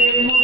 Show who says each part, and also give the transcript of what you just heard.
Speaker 1: Hare